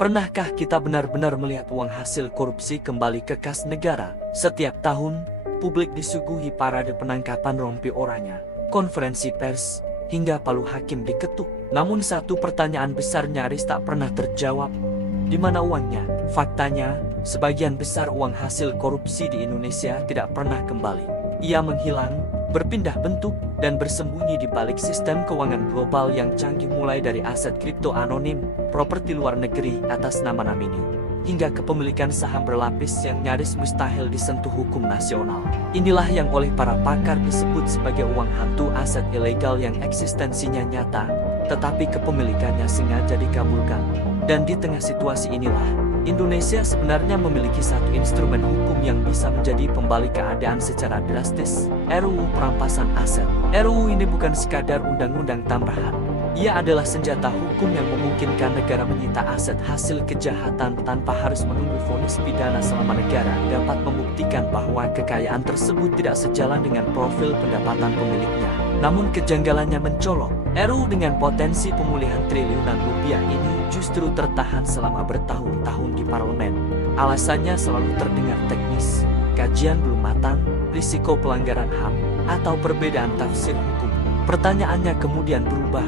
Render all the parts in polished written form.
Pernahkah kita benar-benar melihat uang hasil korupsi kembali ke kas negara? Setiap tahun, publik disuguhi parade penangkapan rompi oranya, konferensi pers, hingga palu hakim diketuk. Namun satu pertanyaan besar nyaris tak pernah terjawab. Di mana uangnya? Faktanya, sebagian besar uang hasil korupsi di Indonesia tidak pernah kembali. Ia menghilang, berpindah bentuk, dan bersembunyi di balik sistem keuangan global yang canggih, mulai dari aset kripto anonim, properti luar negeri atas nama nomini, hingga kepemilikan saham berlapis yang nyaris mustahil disentuh hukum nasional. Inilah yang oleh para pakar disebut sebagai uang hantu, aset ilegal yang eksistensinya nyata, tetapi kepemilikannya sengaja dikabulkan. Dan di tengah situasi inilah, Indonesia sebenarnya memiliki satu instrumen hukum yang bisa menjadi pembalik keadaan secara drastis, RUU Perampasan Aset. RUU ini bukan sekadar undang-undang tambahan. Ia adalah senjata hukum yang memungkinkan negara menyita aset hasil kejahatan tanpa harus menunggu vonis pidana selama negara dapat membuktikan bahwa kekayaan tersebut tidak sejalan dengan profil pendapatan pemiliknya. Namun kejanggalannya mencolok. RUU dengan potensi pemulihan triliunan rupiah ini justru tertahan selama bertahun-tahun di parlemen. Alasannya selalu terdengar teknis, kajian belum matang, risiko pelanggaran HAM, atau perbedaan tafsir hukum. Pertanyaannya kemudian berubah.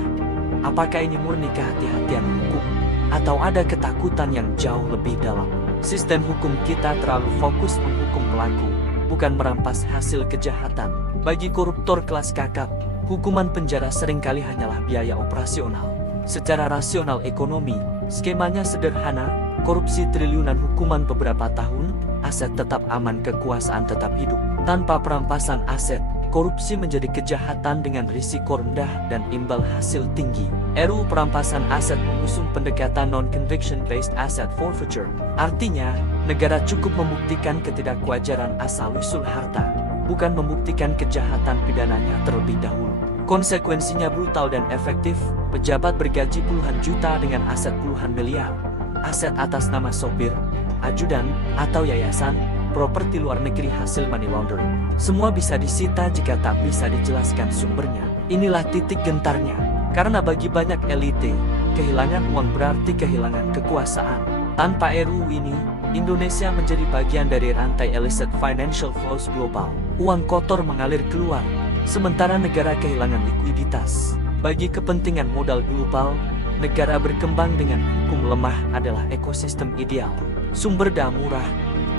Apakah ini murni kehati-hatian hukum, atau ada ketakutan yang jauh lebih dalam? Sistem hukum kita terlalu fokus menghukum pelaku, bukan merampas hasil kejahatan. Bagi koruptor kelas kakap, hukuman penjara seringkali hanyalah biaya operasional. Secara rasional ekonomi, skemanya sederhana, korupsi triliunan, hukuman beberapa tahun, aset tetap aman, kekuasaan tetap hidup. Tanpa perampasan aset, korupsi menjadi kejahatan dengan risiko rendah dan imbal hasil tinggi. RUU Perampasan Aset mengusung pendekatan non-conviction based asset forfeiture. Artinya, negara cukup membuktikan ketidakwajaran asal-usul harta, bukan membuktikan kejahatan pidananya terlebih dahulu. Konsekuensinya brutal dan efektif. Pejabat bergaji puluhan juta dengan aset puluhan miliar. Aset atas nama sopir, ajudan, atau yayasan, properti luar negeri hasil money laundering. Semua bisa disita jika tak bisa dijelaskan sumbernya. Inilah titik gentarnya. Karena bagi banyak elite, kehilangan uang berarti kehilangan kekuasaan. Tanpa RUU ini, Indonesia menjadi bagian dari rantai illicit financial flows global. Uang kotor mengalir keluar, sementara negara kehilangan likuiditas. Bagi kepentingan modal global, negara berkembang dengan hukum lemah adalah ekosistem ideal. Sumber daya murah,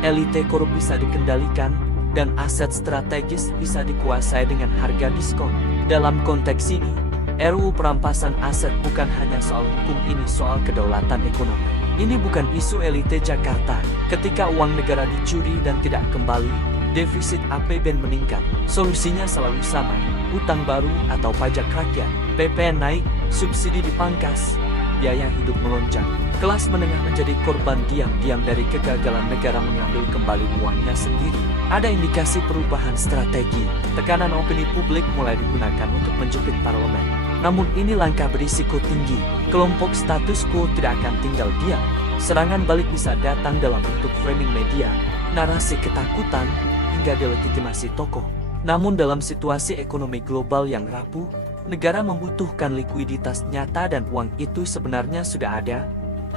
elite korup bisa dikendalikan, dan aset strategis bisa dikuasai dengan harga diskon. Dalam konteks ini, RUU Perampasan Aset bukan hanya soal hukum, ini soal kedaulatan ekonomi. Ini bukan isu elite Jakarta. Ketika uang negara dicuri dan tidak kembali, defisit APBN meningkat. Solusinya selalu sama, utang baru atau pajak rakyat. PPN naik, subsidi dipangkas, biaya hidup melonjak. Kelas menengah menjadi korban diam-diam dari kegagalan negara mengambil kembali uangnya sendiri. Ada indikasi perubahan strategi. Tekanan opini publik mulai digunakan untuk menjepit parlemen. Namun ini langkah berisiko tinggi. Kelompok status quo tidak akan tinggal diam. Serangan balik bisa datang dalam bentuk framing media, narasi ketakutan, hingga delegitimasi tokoh. Namun dalam situasi ekonomi global yang rapuh, negara membutuhkan likuiditas nyata, dan uang itu sebenarnya sudah ada,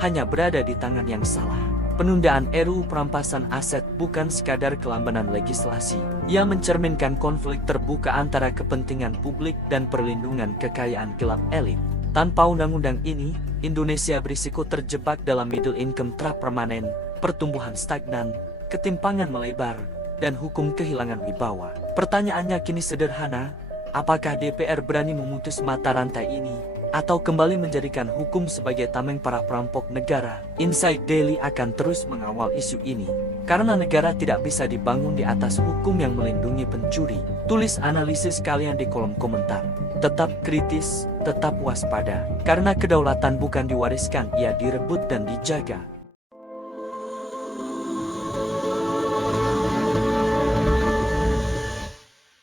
hanya berada di tangan yang salah. Penundaan RUU Perampasan Aset bukan sekadar kelambanan legislasi. Ia mencerminkan konflik terbuka antara kepentingan publik dan perlindungan kekayaan gelap elit. Tanpa undang-undang ini, Indonesia berisiko terjebak dalam middle income trap permanen, pertumbuhan stagnan, ketimpangan melebar, dan hukum kehilangan wibawa. Pertanyaannya kini sederhana, apakah DPR berani memutus mata rantai ini, atau kembali menjadikan hukum sebagai tameng para perampok negara? Insight Daily akan terus mengawal isu ini, karena negara tidak bisa dibangun di atas hukum yang melindungi pencuri. Tulis analisis kalian di kolom komentar. Tetap kritis, tetap waspada, karena kedaulatan bukan diwariskan, ia direbut dan dijaga.